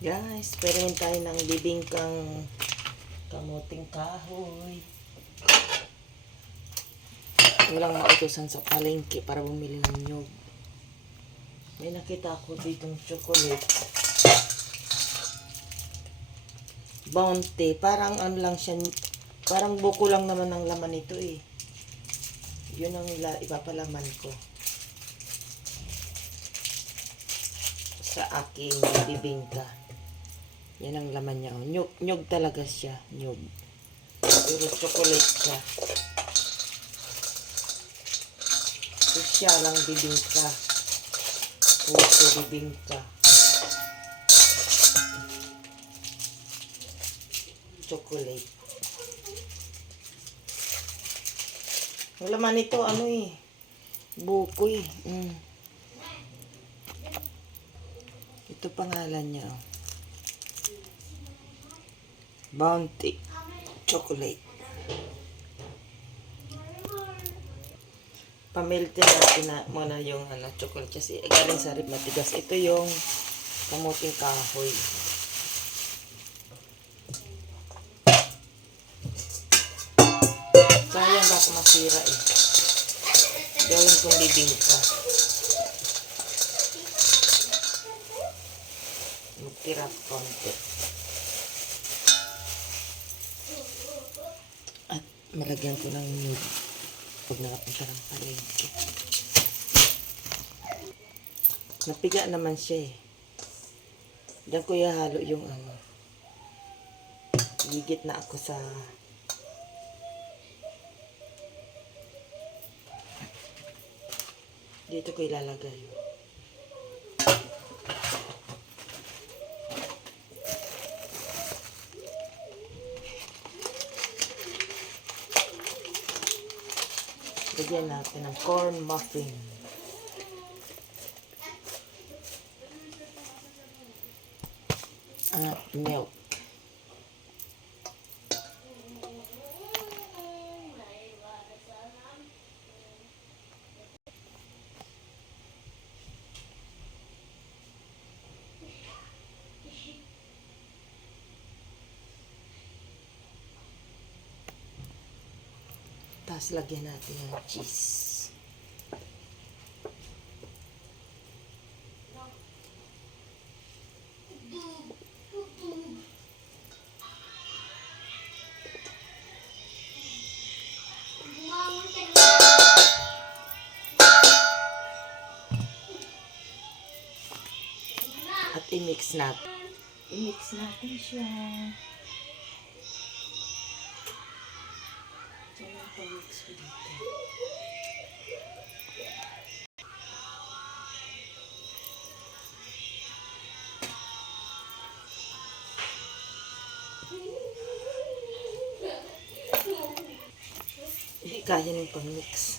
Guys, experiment tayo ng bibingkang kamuting kahoy. Walang mautusan sa palengke para bumili ng nyug. May nakita ako ditong chocolate. Bounty. Parang ano lang siya. Parang buko lang naman ang laman nito eh. Yun ang ipapalaman ko sa aking bibingka. Yan ang laman niya. Nyug talaga siya. Nyug. Pero chocolate siya. Siya lang bibingka. Puso bibingka. Chocolate. Ang laman nito ano eh. Buko eh. Ito pangalan niya. Bounty chocolate. Pamelte natin na muna yung chocolate kasi galing sa rib matigas. Ito yung kamuting kahoy. Sayang baka masira eh. Gawin kong bibingka. Magtira konti. At malagyan ko ng nyug pag nakapunta ng palengke. Napiga naman siya eh. Diyan ko ihalo yung higit na ako sa dito ko ilalagay. Lagyan natin ng corn muffin. At milk. Tapos lagyan natin ng cheese. At i-mix natin. I-mix natin siya. Mix ko dito. Hindi kaya ng pang-mix.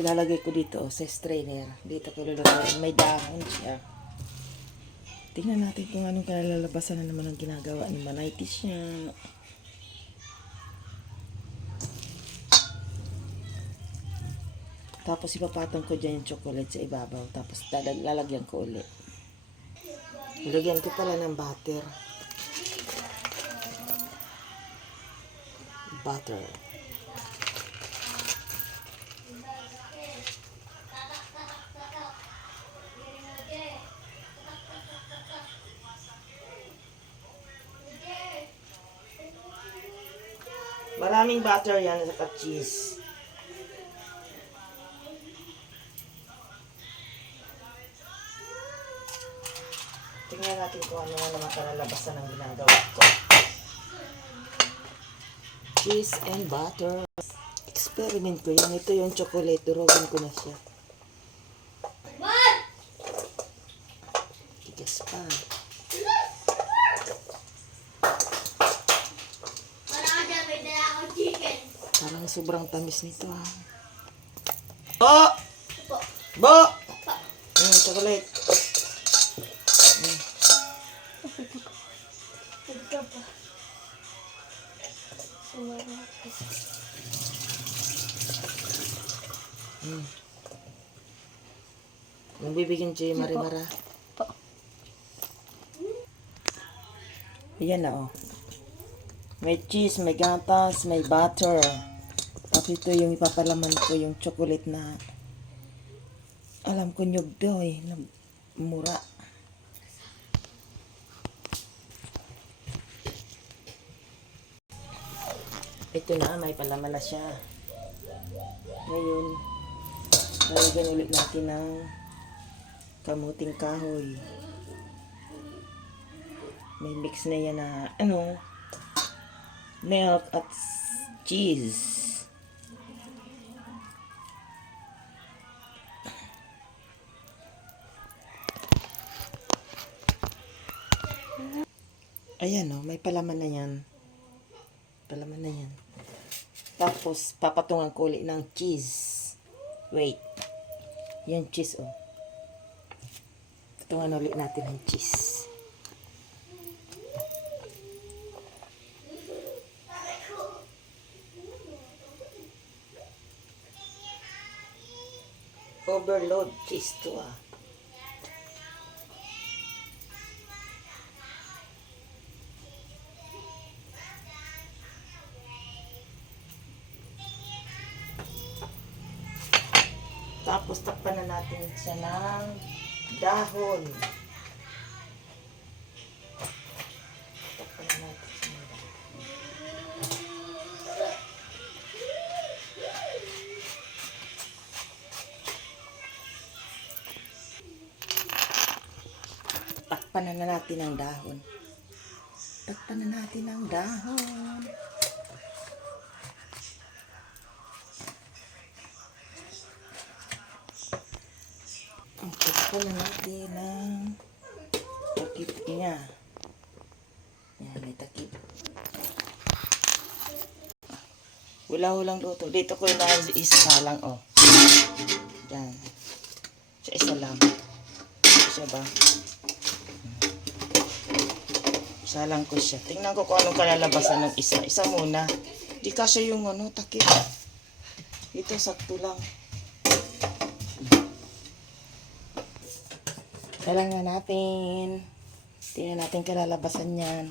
Ilalagay ko dito sa strainer. Dito ko ilalagay. May dahon siya. Tingnan natin kung anong kalalabasan na naman ang ginagawa ni Manaitis niya. Tapos ipapatong ko dyan yung chocolate sa ibabaw. Tapos lalagyan ko ulit. Lagyan ko pala ng butter. Butter. Maraming butter yan at cheese. Tingnan natin kung ano naman kalalabasan ng ginagawa ko. Cheese and butter. Experiment ko yan. Ito yung chocolate. Durogin ko na siya. Tigas pa. Parang sobrang tamis nito. Bo! Bo! Chocolate. Ang bibigyan siya yung Marimara. Ayan na, oh. May cheese, may gatas, may butter. Tapos ito yung ipapalaman ko, yung chocolate na alam ko nyug daw eh, na mura. Ito na, may palaman na siya. Ngayon, lalagyan ulit natin ng kamuting kahoy. May mix na yan na, milk at cheese. Ayan o, may palaman na yan. Palaman na yan. Tapos, papatungan ko ulit ng cheese. Wait. Yan cheese o. Patungan ulit natin ng cheese. Overload cheese to ah. Tapos takpan na natin siya ng dahon. Takpan na natin siya ng dahon. Takpan na natin ang dahon. Takpan na natin ang dahon. Takpan na natin ang takip niya. Yan, may takip. Hula-hulang luto. Dito ko na isa lang, oh. Yan. Sa isa lang. Isa ba? Isa lang ko siya. Tingnan ko kung anong kalalabasan ng isa. Isa muna. Di kasi yung takip. Dito, sakto lang. Kailangan natin. Tingnan natin kalalabasan yan.